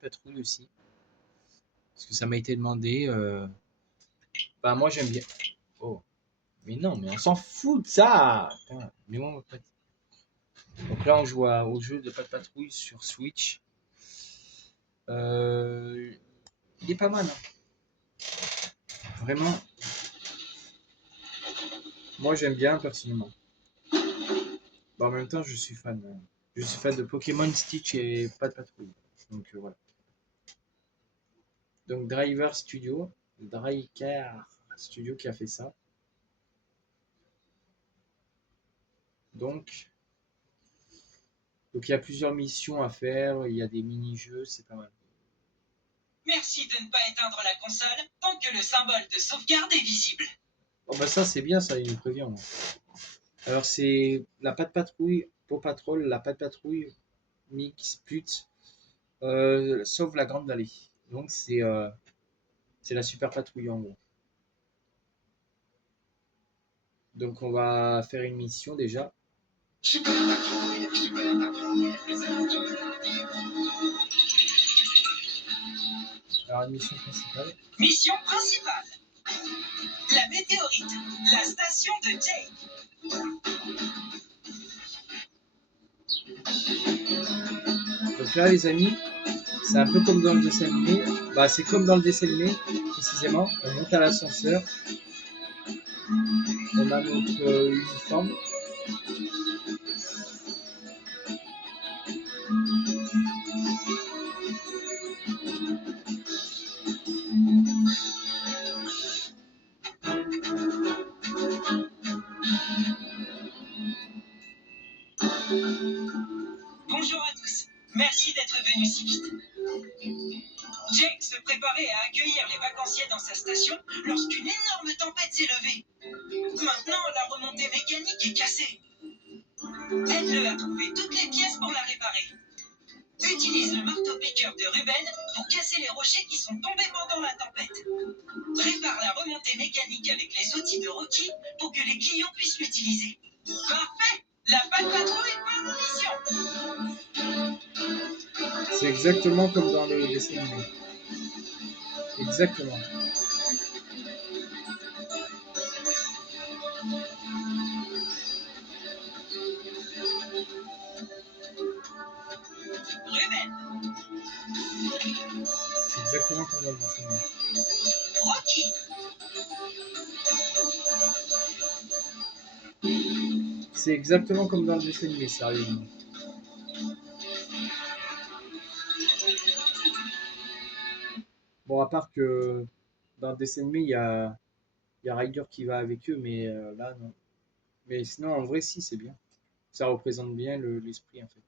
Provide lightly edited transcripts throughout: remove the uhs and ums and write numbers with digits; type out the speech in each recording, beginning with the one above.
Patrouille aussi. Parce que ça m'a été demandé. Bah, moi, j'aime bien. Oh, mais non, mais on s'en fout de ça! Putain, mais moi, donc là, on joue au jeu de Pat Patrouille sur Switch. Il est pas mal, hein. Vraiment. Moi, j'aime bien personnellement. Bah, en même temps, je suis fan. Je suis fan de Pokémon, Stitch et Pat Patrouille. Donc voilà. Donc Driver Studio qui a fait ça. Donc il y a plusieurs missions à faire, il y a des mini-jeux, c'est pas mal. Merci de ne pas éteindre la console tant que le symbole de sauvegarde est visible. Oh bah ça c'est bien, ça il nous prévient. Moi. Alors c'est la Pat Patrouille, Paw Patrol, la Pat Patrouille Mix Put sauve la Grande Vallée. Donc c'est la super patrouille en gros. Donc on va faire une mission déjà. Super patrouille, alors une mission principale. Mission principale. La météorite, la station de Jake. Donc là les amis, c'est un peu comme dans le dessin animé. Bah c'est comme dans le dessin animé, précisément. On monte à l'ascenseur. On a notre uniforme. Bonjour à tous. Merci d'être venus si vite. Jake se préparait à accueillir les vacanciers dans sa station lorsqu'une énorme tempête s'est levée. Maintenant, la remontée mécanique est cassée. Aide-le à trouver toutes les pièces pour la réparer. Utilise le marteau-piqueur de Ruben pour casser les rochers qui sont tombés pendant la tempête. Prépare la remontée mécanique avec les outils de Rocky pour que les clients puissent l'utiliser. Parfait! La Pat Patrouille est en mission! C'est exactement comme dans le dessin animé. Exactement. Ruben. C'est exactement comme dans le dessin animé. Rocky. C'est exactement comme dans le dessin animé, sérieusement. Bon, à part que dans le dessin animé, il y a Ryder qui va avec eux, mais là, non. Mais sinon, en vrai, si, c'est bien. Ça représente bien l'esprit, en fait.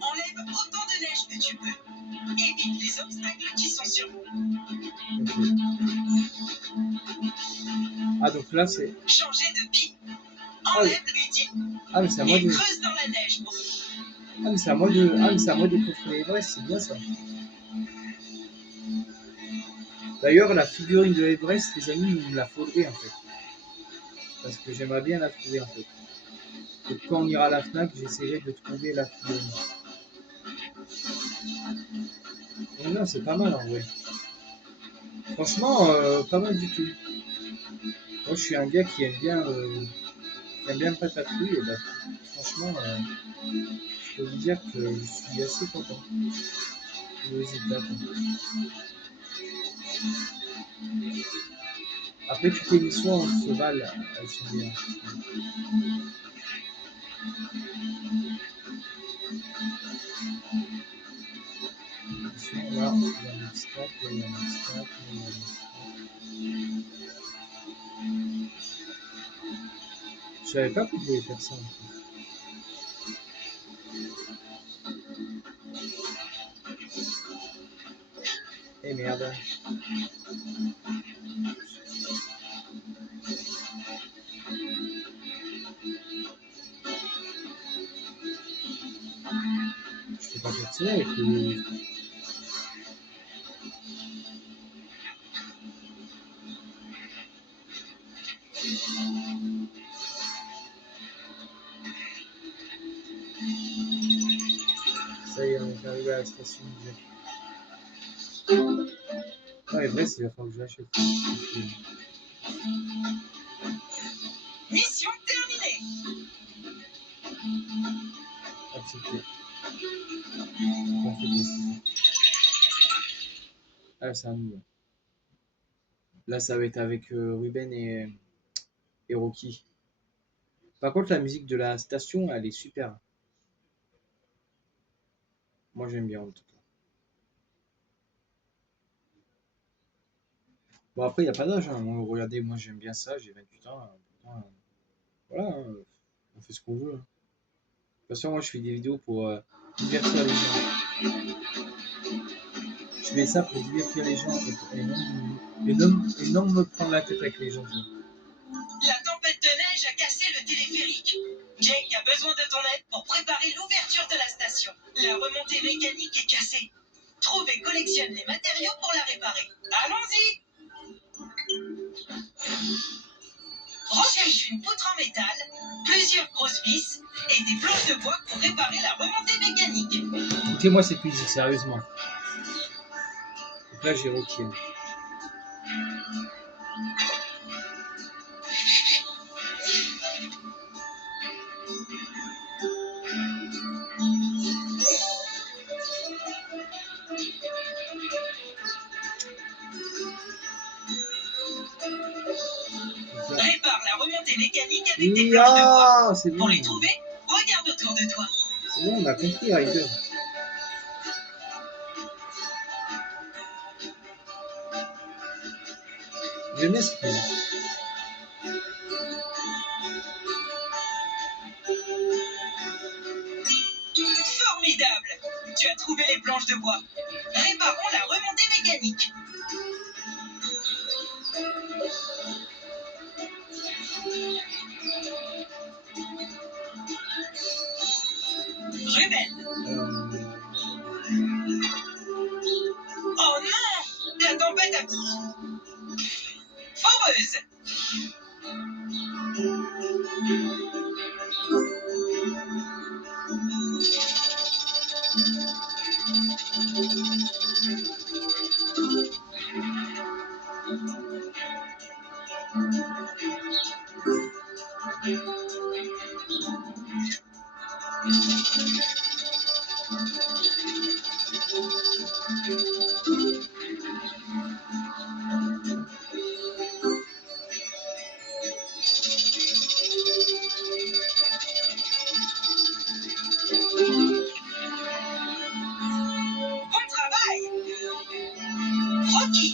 Enlève autant de neige que tu peux. Évite les obstacles qui sont sur vous. Okay. Ah, donc là, c'est... Changer de vie. Enlève l'utile. Ah, mais c'est à moi de... creuse dans la neige pour... Ah, mais c'est à moi de... Ah, mais c'est à moi de contrôler Everest, c'est bien ça. D'ailleurs, la figurine de Everest, les amis, il me la faudrait, en fait. Parce que j'aimerais bien la trouver, en fait. Donc quand on ira à la FNAC, j'essaierai de trouver la figurine. Mais non, c'est pas mal, en vrai. Franchement, pas mal du tout. Moi, je suis un gars qui aime bien Pat Patrouille. Et bah, franchement, je peux vous dire que je suis assez content du résultat. Après, toutes les missions en se valent, elles sont bien. Là, il y a un obstacle, il y a un obstacle, il y a un obstacle. Je savais pas qu'on pouvait faire ça. En fait. Eh merde. Je peux pas continuer avec le... Ça y est, on est arrivé à la station de Jack. Ah, et vrai, c'est la fois que je l'achète. Mission terminée. Accepté. On fait comme ça. Ah, c'est un nous. Là, ça va être avec Ruben et Rocky. Par contre, la musique de la station, elle est super. Moi, j'aime bien en tout cas. Bon, après, il n'y a pas d'âge. Hein. Moi, regardez, moi, j'aime bien ça. J'ai 28 ans. Putain, voilà, hein. On fait ce qu'on veut. Hein. De toute façon, moi, je fais des vidéos pour divertir les gens. Je fais ça pour divertir les gens et non me prendre la tête avec les gens. La tempête de neige a cassé le téléphérique. Jake a besoin de ton aide pour préparer l'ouverture de la station. La remontée mécanique est cassée. Trouve et collectionne les matériaux pour la réparer. Allons-y! Recherche une poutre en métal, plusieurs grosses vis et des planches de bois pour réparer la remontée mécanique. Écoutez-moi cette musique, sérieusement. Donc là, j'ai Rocky. Répare la remontée mécanique avec des planches de bois. C'est bon. Pour les trouver, regarde autour de toi. C'est bon, on a compris, Ryder. J'aime bien cette musique. Formidable! Tu as trouvé les planches de bois. Réparons la remontée mécanique. Ruben. Oh non! La tempête a... Foreuse! Bon travail! Rocky!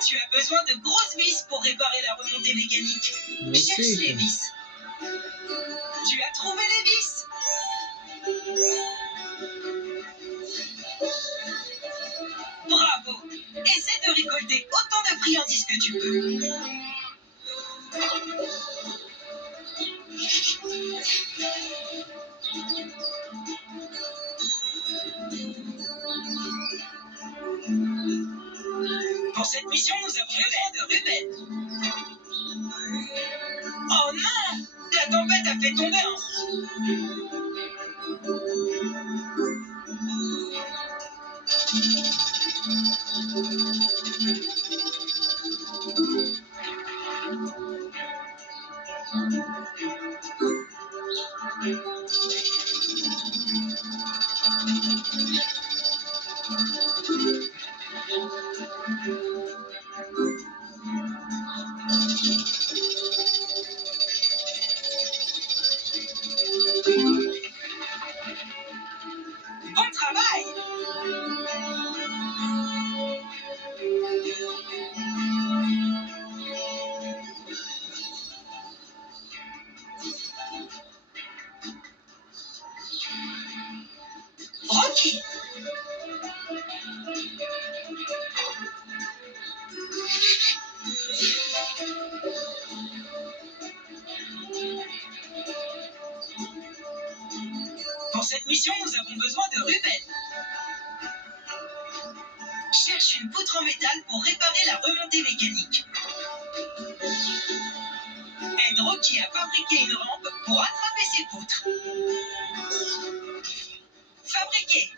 Tu as besoin de grosses vis pour réparer la remontée mécanique. Cherche les vis. Tu as trouvé les vis? Bravo! Essaie de récolter autant de friandises que tu peux. Pour cette mission, nous avons besoin de Ruben. Oh non! La tempête a fait tomber un... Bon travail! Rocky. Pour cette mission, nous avons besoin de Ruben. Cherche une poutre en métal pour réparer la remontée mécanique. Aide Rocky à fabriquer une rampe pour attraper ses poutres. Fabriquer.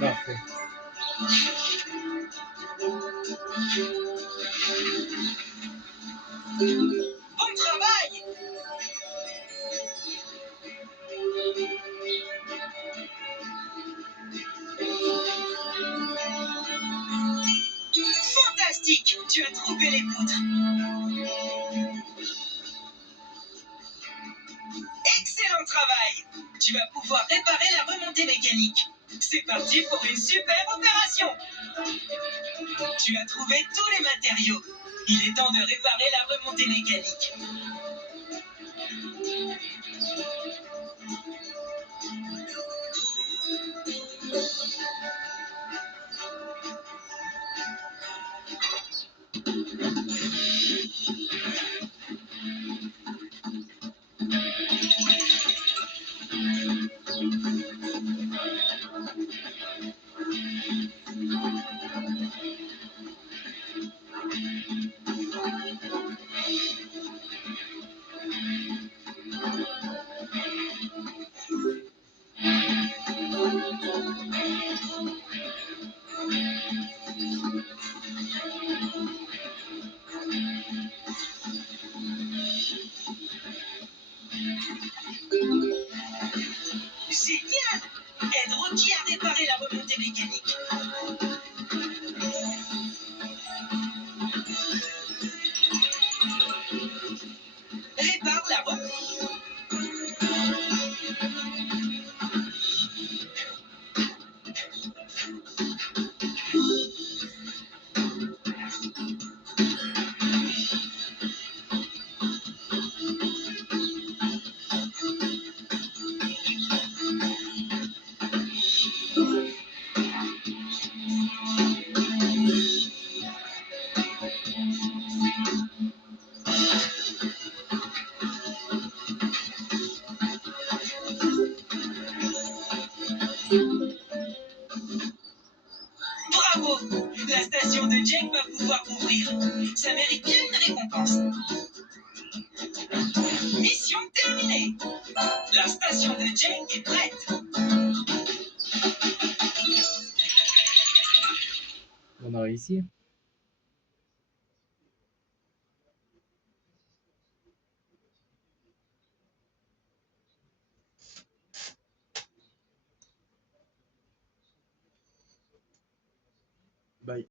Parfait. Bon travail! Fantastique! Tu as trouvé les poutres. Excellent travail! Tu vas pouvoir réparer la remontée mécanique. C'est parti pour une super opération! Tu as trouvé tous les matériaux. Il est temps de réparer la remontée mécanique. Génial! Aide Rocky à réparer la remontée mécanique. Répare la remontée. Bravo! La station de Jake va pouvoir ouvrir. Ça mérite bien une récompense. Mission terminée. La station de Jake est prête. On a réussi. Bye.